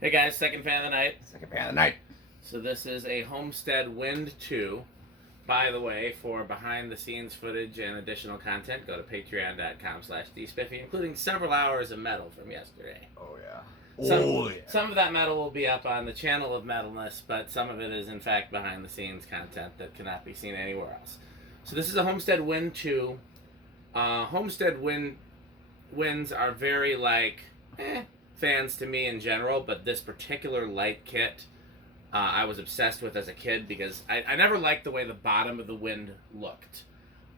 Hey guys, second fan of the night. Second fan of the night. So this is a Homestead Wind 2. By the way, for behind the scenes footage and additional content, go to patreon.com/dspiffy, including several hours of metal from yesterday. Oh yeah. Some of that metal will be up on the channel of Metalness, but some of it is in fact behind the scenes content that cannot be seen anywhere else. So this is a Homestead Wind 2. Homestead Winds are very fans to me in general, but this particular light kit I was obsessed with as a kid because I never liked the way the bottom of the wind looked.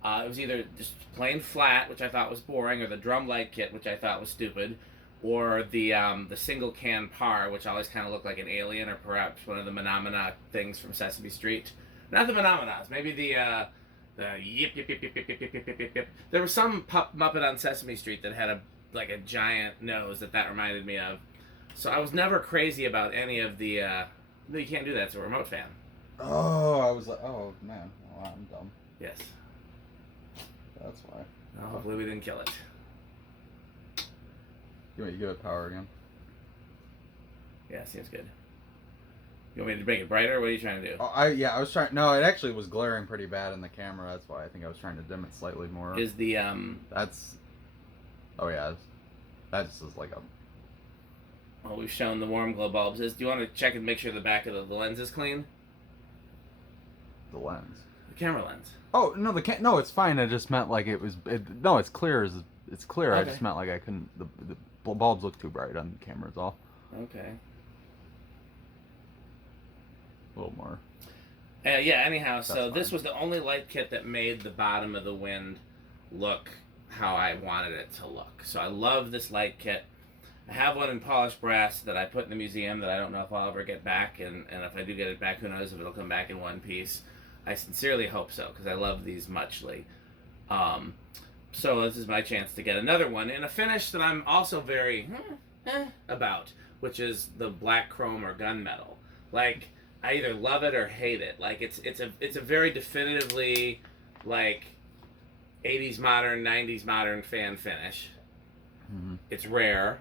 It was either just plain flat, which I thought was boring, or the drum light kit, which I thought was stupid, or the single can par, which always kind of looked like an alien, or perhaps one of the Menomina things from Sesame Street. Not the Menominas, maybe the yip yip yip yip yip yip yip yip yip. There was some Muppet on Sesame Street that had a giant nose that reminded me of. So I was never crazy about any of the. No, you can't do that. It's a remote fan. Oh, I was like, oh man, well, I'm dumb. Yes. That's why. Well, hopefully we didn't kill it. You give it power again. Yeah, seems good. You want me to make it brighter? What are you trying to do? Oh, I was trying. No, it actually was glaring pretty bad in the camera. That's why I think I was trying to dim it slightly more. Is the That's. Oh yeah, that just is like a. Well, we've shown the warm glow bulbs. Do you want to check and make sure the back of the lens is clean? The lens. The camera lens. Oh no, no, it's fine. I just meant like it was. No, it's clear. It's clear. Okay. I just meant like I couldn't. The bulbs look too bright on the camera. Is all. Okay. A little more. Yeah. Anyhow, That's so this fine. was the only light kit that made the bottom of the wind look how I wanted it to look. So I love this light kit. I have one in polished brass that I put in the museum that I don't know if I'll ever get back, and if I do get it back, who knows if it'll come back in one piece. I sincerely hope so, because I love these muchly. So this is my chance to get another one in a finish that I'm also very about, which is the black chrome or gunmetal. Like, I either love it or hate it. Like, it's a very definitively, 80s modern, 90s modern fan finish. Mm-hmm. It's rare.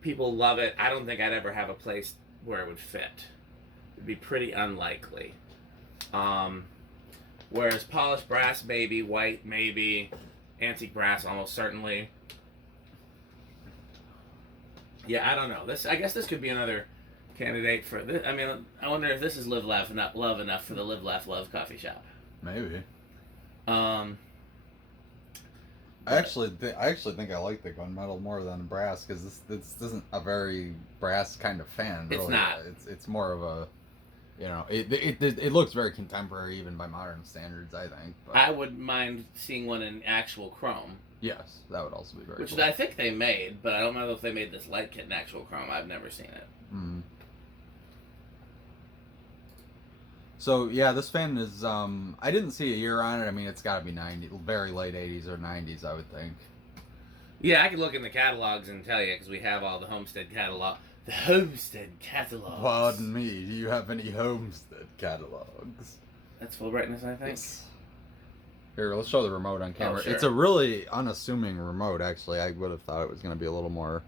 People love it. I don't think I'd ever have a place where it would fit. It'd be pretty unlikely. Whereas polished brass, maybe. White, maybe. Antique brass, almost certainly. Yeah, I don't know. I guess this could be another candidate for this. I mean, I wonder if this is love enough for the Live, Laugh, Love coffee shop. Maybe. I actually think I like the gunmetal more than brass because this isn't a very brass kind of fan. It's really. not. It's more of a, it looks very contemporary even by modern standards. I think. But I would mind seeing one in actual chrome. Yes, that would also be very. Which cool. I think they made, but I don't know if they made this light kit in actual chrome. I've never seen it. Mm. So yeah, this fan is. I didn't see a year on it. I mean, it's got to be very late 80s or 90s, I would think. Yeah, I could look in the catalogs and tell you because we have all the Homestead catalog. The Homestead catalogs. Pardon me. Do you have any Homestead catalogs? That's full brightness, I think. Yes. Here, let's show the remote on camera. Oh, sure. It's a really unassuming remote, actually. I would have thought it was going to be a little more.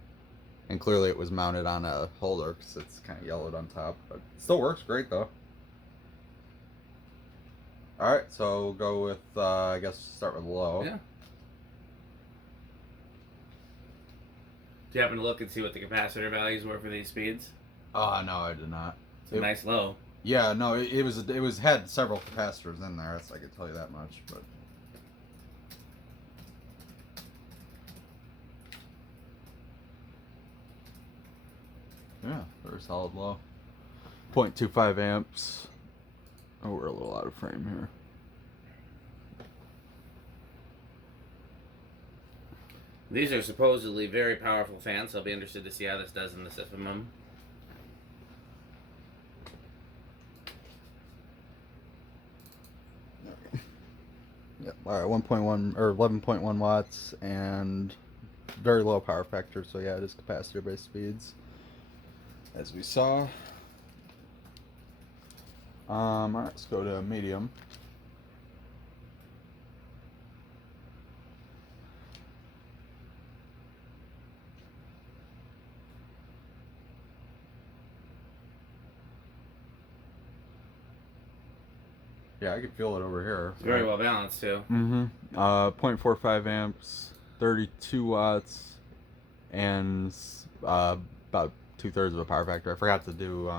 And clearly it was mounted on a holder because it's kind of yellowed on top. But it still works great, though. Alright, so we'll go with, I guess, start with low. Yeah. Do you happen to look and see what the capacitor values were for these speeds? Oh, no, I did not. It's a nice low. Yeah, no, it had several capacitors in there, so I could tell you that much, but. Yeah, very solid low. 0.25 amps. Oh, we're a little out of frame here. These are supposedly very powerful fans, so I'll be interested to see how this does in the Siphimum. Yep. All right, 1.1 or 11.1 watts and very low power factor. So yeah, it is capacitor-based speeds, as we saw. All right, let's go to medium. Yeah, I can feel it over here. It's very well balanced too. 0.45 amps, 32 watts, and about 2/3 of a power factor. I forgot to do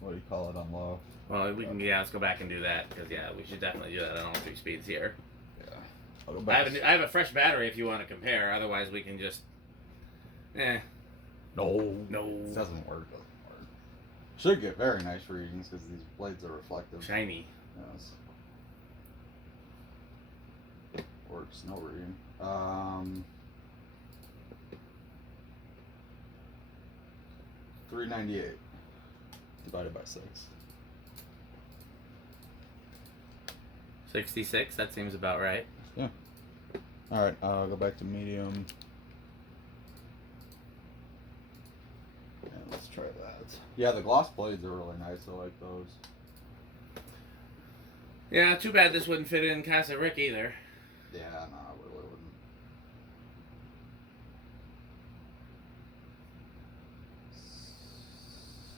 what do you call it on low? Well, we can let's go back and do that because we should definitely do that on all 3 speeds here. Yeah. I'll go back. I have a fresh battery if you want to compare. Otherwise, we can just. No. It doesn't work. Should get very nice readings because these blades are reflective. Shiny. Yes. Works, no reading. 398 divided by 6. 66. That seems about right. Yeah. All right. I'll go back to medium. And let's try that. Yeah, the gloss blades are really nice. I like those. Yeah, too bad this wouldn't fit in Casa Rick either. Yeah, no, I really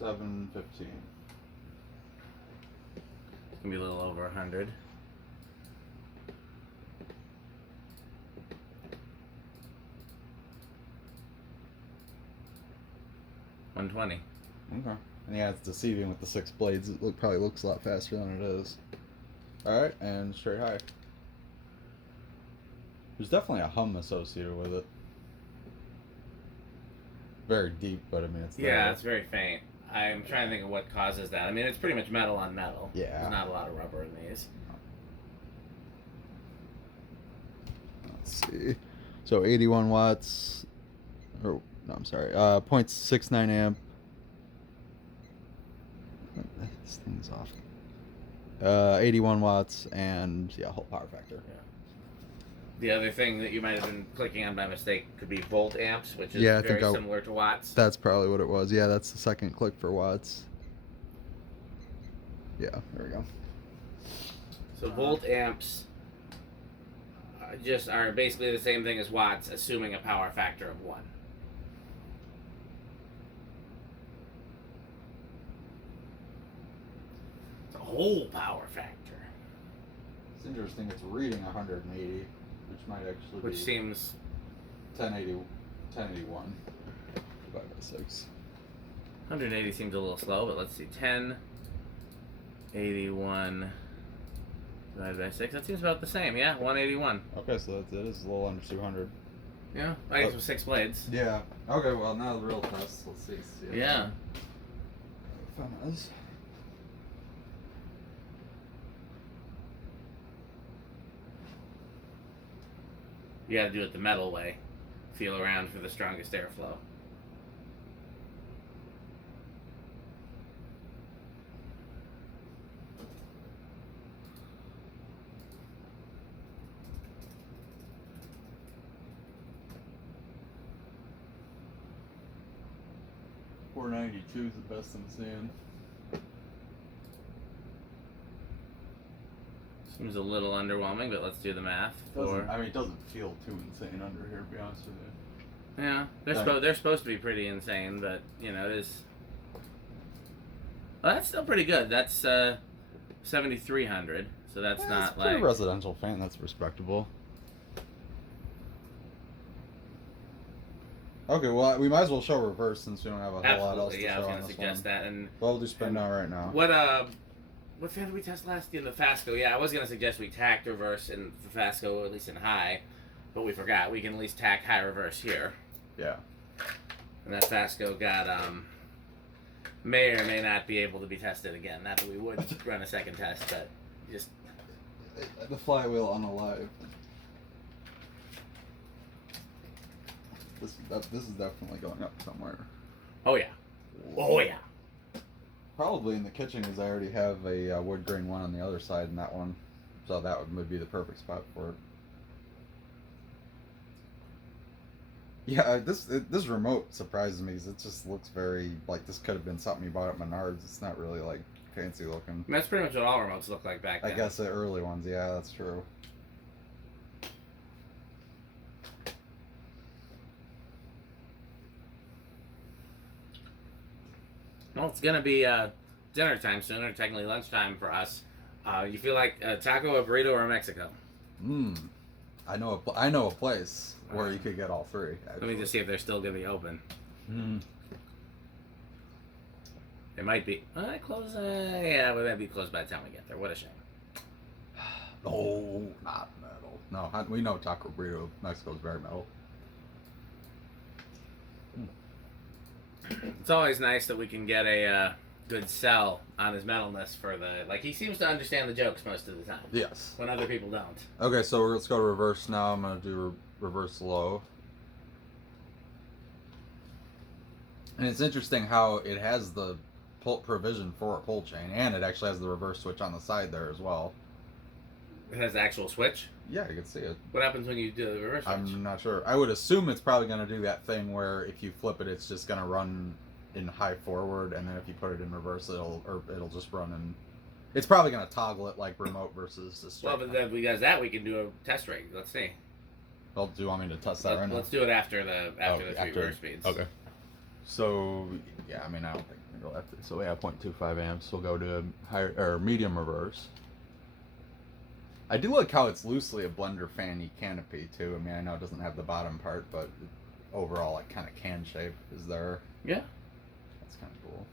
wouldn't. $7.15. It's gonna be a little over 100. $120. Okay. And yeah, it's deceiving with the 6 blades. It probably looks a lot faster than it is. Alright, and straight high. There's definitely a hum associated with it. Very deep, but I mean, it's there. Yeah, it's very faint. I'm trying to think of what causes that. I mean, it's pretty much metal on metal. Yeah. There's not a lot of rubber in these. Let's see. So 81 watts. Or, no, I'm sorry. 0.69 amp. This thing's off. 81 watts and, yeah, whole power factor. Yeah. The other thing that you might have been clicking on by mistake could be volt amps, which is very similar to watts. That's probably what it was. Yeah, that's the second click for watts. Yeah, there we go. So volt amps just are basically the same thing as watts, assuming a power factor of 1. It's a whole power factor. It's interesting. It's reading 180. Which might actually Which be seems 1081 divided by 6. 180 seems a little slow, but let's see. 1081 divided by 6. That seems about the same. Yeah, 181. Okay, so that is a little under 200. Yeah, I guess with 6 blades. Yeah. Okay, well, now the real test. Let's see. Yeah. Fun as. You gotta do it the metal way. Feel around for the strongest airflow. $492 is the best I'm seeing. Seems a little underwhelming, but let's do the math. It doesn't feel too insane under here, to be honest with you. Yeah, they're supposed to be pretty insane, but it is. Well, that's still pretty good. That's 7,300, so that's not for a like residential fan. That's respectable. Okay, well, we might as well show reverse since we don't have a whole lot else to show. Yeah, I was on gonna this suggest one. that. And well, we'll do spin now right now. What fan did we test last in the Fasco? Yeah, I was gonna suggest we tacked reverse in the Fasco, at least in high, but we forgot. We can at least tack high reverse here. Yeah. And that Fasco got may or may not be able to be tested again. Not that we would run a second test, but just the flywheel unalive. This is definitely going up somewhere. Oh yeah. Oh yeah. Probably in the kitchen because I already have a wood grain one on the other side and that one, so that would be the perfect spot for it. Yeah, this remote surprises me because it just looks very like this could have been something you bought at Menards. It's not really like fancy looking. And that's pretty much what all remotes look like back then. I guess the early ones, yeah, that's true. Well, it's gonna be dinner time soon, or technically lunchtime for us. You feel like a taco, a burrito, or a Mexico? I know a place where you could get all three. Actually. Let me just see if they're still going to be open. Mm. They might be. Close. Yeah, we might be closed by the time we get there. What a shame. Oh, not metal. No, we know taco burrito Mexico is very metal. It's always nice that we can get a good sell on his metalness for the. Like, he seems to understand the jokes most of the time. Yes. When other people don't. Okay, so let's go to reverse now. I'm going to do reverse low. And it's interesting how it has the provision for a pull chain, and it actually has the reverse switch on the side there as well. It has the actual switch? Yeah, you can see it. What happens when you do the reverse switch? I'm not sure. I would assume it's probably going to do that thing where if you flip it, it's just going to run in high forward, and then if you put it in reverse, it'll just run in. It's probably going to toggle it like remote versus the straight. Well, but then if we got that, we can do a test rig. Let's see. Well, do you want me to test that right now? Let's do it after the three reverse speeds. Okay. So yeah, I mean, I don't think we'll have to. So we have 0.25 amps. We'll go to higher or medium reverse. I do like how it's loosely a blender fanny canopy too. I mean, I know it doesn't have the bottom part, but overall, like kind of can shape is there. Yeah. That's kind of cool.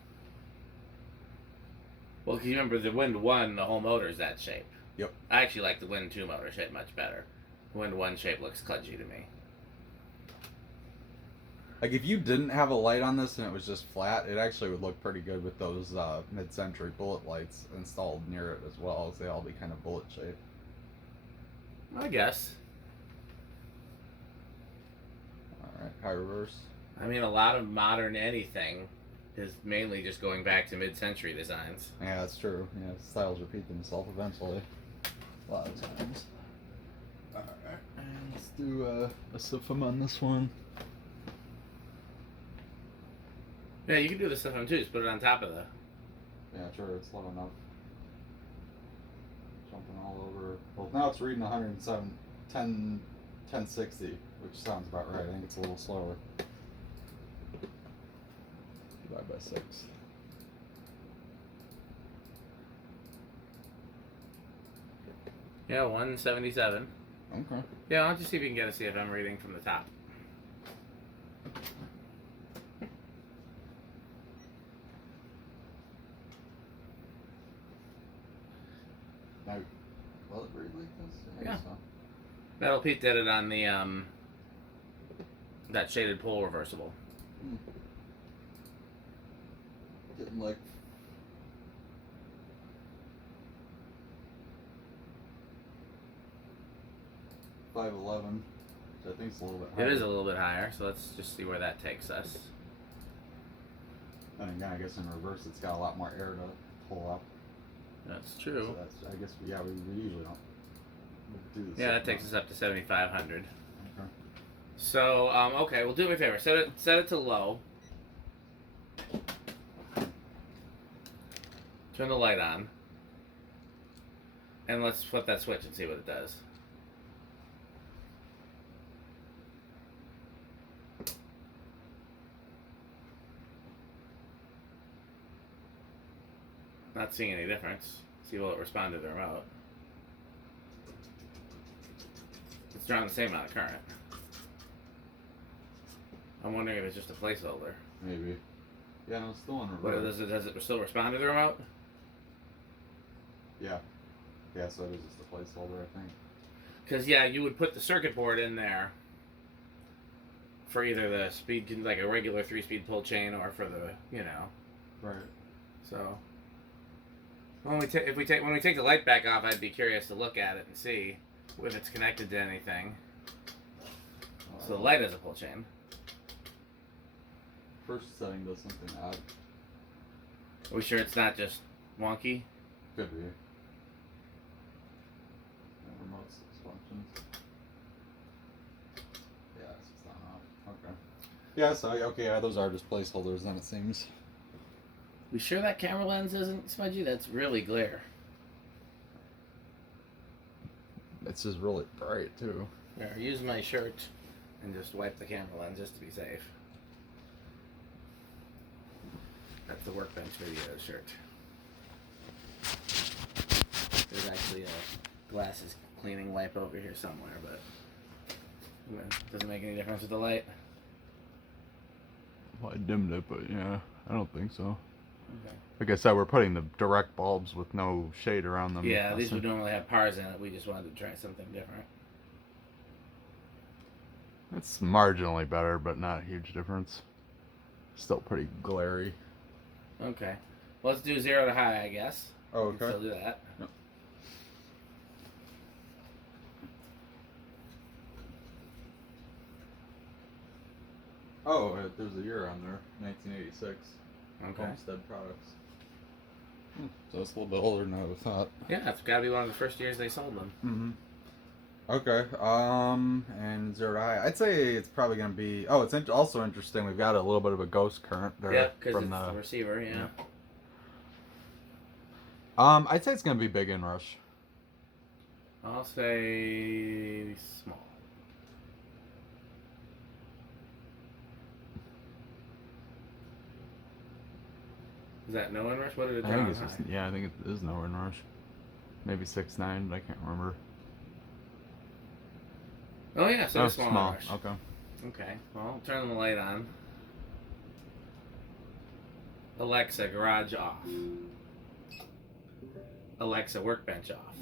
Well, because you remember the Wind 1, the whole motor is that shape. Yep. I actually like the Wind 2 motor shape much better. The Wind 1 shape looks kludgy to me. Like if you didn't have a light on this and it was just flat, it actually would look pretty good with those mid-century bullet lights installed near it as well, as they all be kind of bullet shaped. I guess. All right, high reverse. I mean, a lot of modern anything is mainly just going back to mid-century designs. Yeah, that's true. Yeah, styles repeat themselves eventually. A lot of times. All right, and let's do a SIFM on this one. Yeah, you can do the stuff on too. Just put it on top of the. Yeah, sure, it's low enough. Jumping all over. Well, now it's reading 1060, which sounds about right. I think it's a little slower. Divide by 6. Yeah, 177. Okay. Yeah, why don't you see if you can get a CFM reading from the top? Now, will it read like this? I Yeah. guess so. Metal Pete did it on the that shaded pole reversible. Getting like 511, which I think is a little bit higher. It is a little bit higher, so let's just see where that takes us. And again, I guess in reverse, it's got a lot more air to pull up. That's true. So that's, I guess, yeah, we usually don't do this. Yeah, that takes us up to 7,500. Okay. So, okay, well, do me a favor. Set it to low. Turn the light on. And let's flip that switch and see what it does. Not seeing any difference. See, will it respond to the remote? It's drawing the same amount of current. I'm wondering if it's just a placeholder. Maybe. Yeah, no, it's still in What, reverse. does it still respond to the remote? Yeah. Yeah, so it is just a placeholder, I think. Because, yeah, you would put the circuit board in there for either the speed, like a regular 3-speed pull chain, or for the, you know. Right. So, when we take the light back off, I'd be curious to look at it and see if it's connected to anything. So the light is a pull chain. First setting does something odd. Are we sure it's not just wonky? Could be. Remote 6 functions. Yeah, it's just not off. Okay. Yeah, so, okay, yeah, those are just placeholders then, it seems. We sure that camera lens isn't smudgy? That's really glare. It's just really bright, too. Here, use my shirt and just wipe the camera lens just to be safe. That's the Workbench Video shirt. There's actually a glasses cleaning wipe over here somewhere, but doesn't make any difference with the light. Well, I dimmed it, but yeah, I don't think so. Okay. Like I said, we're putting the direct bulbs with no shade around them. Yeah, these would normally have pars in it. We just wanted to try something different. It's marginally better, but not a huge difference. Still pretty glary. Okay. Well, let's do 0 to high, I guess. Oh, We can okay. still do that. Yep. Oh, there's a year on there, 1986. Okay. Homestead products. So it's a little bit older than I thought. Yeah, it's got to be one of the first years they sold them. Mm-hmm. Okay. And 0 to high. I'd say it's probably gonna be. Oh, it's also interesting. We've got a little bit of a ghost current there. Yeah, because from it's the receiver. Yeah. I'd say it's gonna be big inrush. I'll say small. Is that no inrush? What did it I draw think on it's high? just, yeah, I think it is no inrush. Maybe 6.9, but I can't remember. Oh yeah, so it's small inrush. Okay. Okay, well, turn the light on. Alexa, garage off. Alexa, workbench off.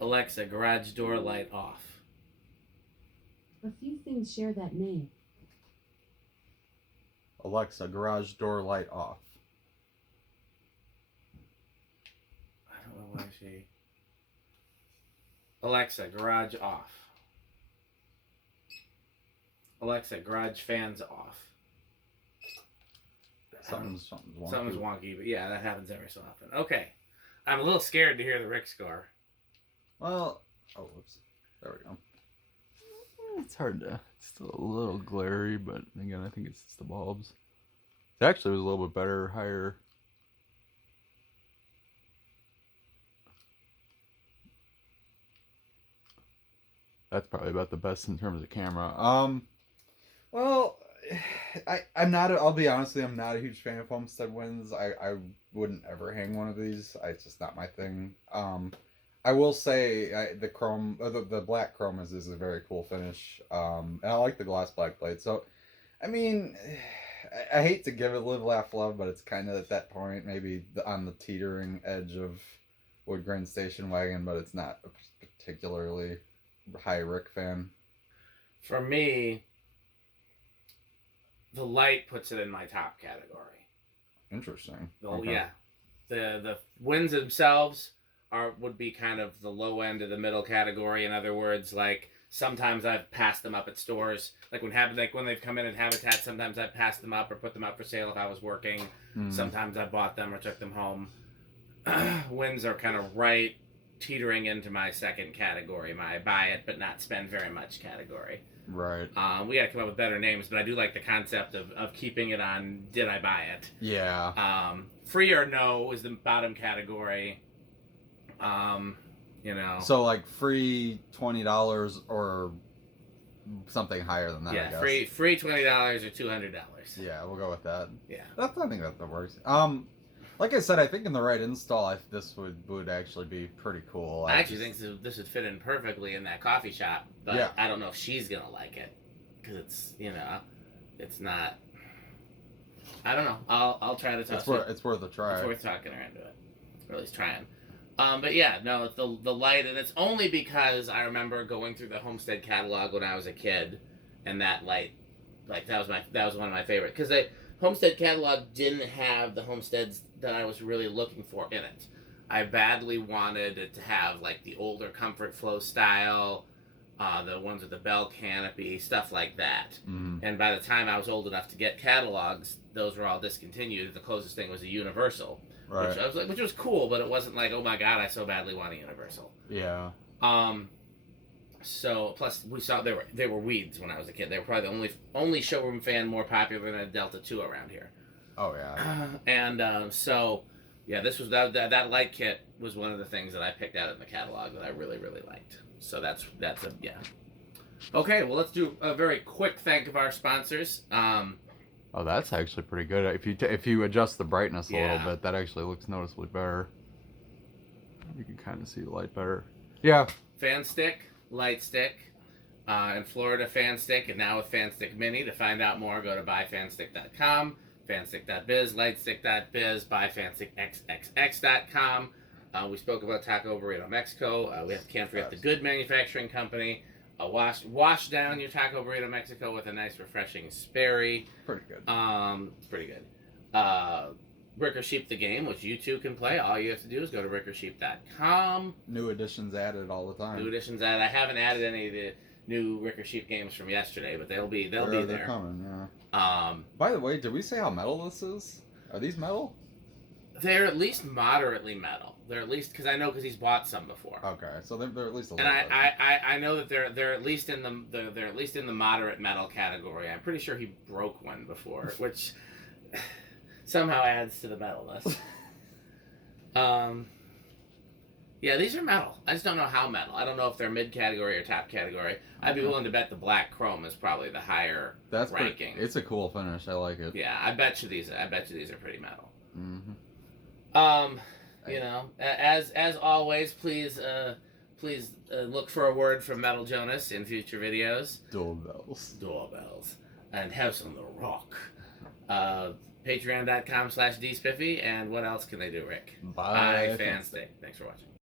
Alexa, garage door light off. A few things share that name. Alexa, garage door light off. I don't know why she... Alexa, garage off. Alexa, garage fans off. Something's wonky. Something's wonky, but yeah, that happens every so often. Okay. I'm a little scared to hear the Rick score. Well, oh, whoops. There we go. It's hard to, it's still a little glary, but again, I think it's just the bulbs. It actually was a little bit better, higher. That's probably about the best in terms of camera. Well, I'm not. I'll be honest with you. I'm not a huge fan of Homestead Winds. I wouldn't ever hang one of these. It's just not my thing. I will say the chrome, the black chrome is a very cool finish. And I like the gloss black plate. So, I mean, I hate to give it live, laugh, love, but it's kind of at that point maybe on the teetering edge of wood grain station wagon, but it's not a particularly high Rick fan. For me, the light puts it in my top category. Interesting. Okay. Yeah. The winds themselves would be kind of the low end of the middle category. In other words, like sometimes I've passed them up at stores. Like when they've come in at Habitat, sometimes I've passed them up or put them up for sale if I was working. Sometimes I bought them or took them home. Winds are kind of right teetering into my second category, my buy it but not spend very much category. Right. We got to come up with better names, but I do like the concept of keeping it on did I buy it. Yeah. Free or no is the bottom category. You know. So like free $20 or something higher than that. Yeah, I guess. free $20 or $200. Yeah, we'll go with that. Yeah. I think that works. Like I said, I think in the right install, this would actually be pretty cool. I actually think this would fit in perfectly in that coffee shop, but yeah. I don't know if she's gonna like it because it's it's not. I don't know. I'll try to talk. It's worth a try. It's worth talking her into it, or at least trying. But yeah, no, it's the light, and it's only because I remember going through the Homestead catalog when I was a kid, and that light, like that was one of my favorite because the Homestead catalog didn't have the Homesteads that I was really looking for in it. I badly wanted it to have like the older Comfort Flow style, the ones with the bell canopy, stuff like that. Mm-hmm. And by the time I was old enough to get catalogs, those were all discontinued. The closest thing was a Universal, right? Which was cool, but it wasn't like, oh my god, I so badly want a Universal. Yeah. So plus we saw they were weeds when I was a kid. They were probably the only showroom fan more popular than a Delta 2 around here. Oh yeah. And so yeah, this was that light kit was one of the things that I picked out in the catalog that I really really liked. So that's a yeah. Okay, well let's do a very quick thank of our sponsors. Oh, that's actually pretty good. If you adjust the brightness a little bit, that actually looks noticeably better. You can kind of see the light better. Yeah. Fan stick, light stick. In Florida, fan stick, and now with fan stick mini. To find out more, go to buyfanstick.com, fanstick.biz, lightstick.biz, buyfanstickxxx.com. We spoke about Taco Burrito Mexico. Can't forget the Good Manufacturing Company. Wash down your Taco Burrito Mexico with a nice, refreshing Sperry. Pretty good. Pretty good. Brick or Sheep the game, which you too can play. All you have to do is go to brickorsheep.com. New editions added all the time. New editions added. I haven't added any of the new Brick or Sheep games from yesterday, but they'll be there. They're coming, yeah. By the way, did we say how metal this is? Are these metal? They're at least moderately metal. They're at least because he's bought some before. Okay, so they're at least a and little bit. I know that they're at least in the moderate metal category. I'm pretty sure he broke one before, which somehow adds to the metalness. Yeah, these are metal. I just don't know how metal. I don't know if they're mid category or top category. I'd be willing to bet the black chrome is probably the higher ranking. It's a cool finish. I like it. Yeah, I bet you these are pretty metal. Mm-hmm. You know, as always, please look for a word from Metal Jonas in future videos. Doorbells, and House on the Rock. Patreon.com/dspiffy, and what else can they do, Rick? Bye Fanstick. Thanks for watching.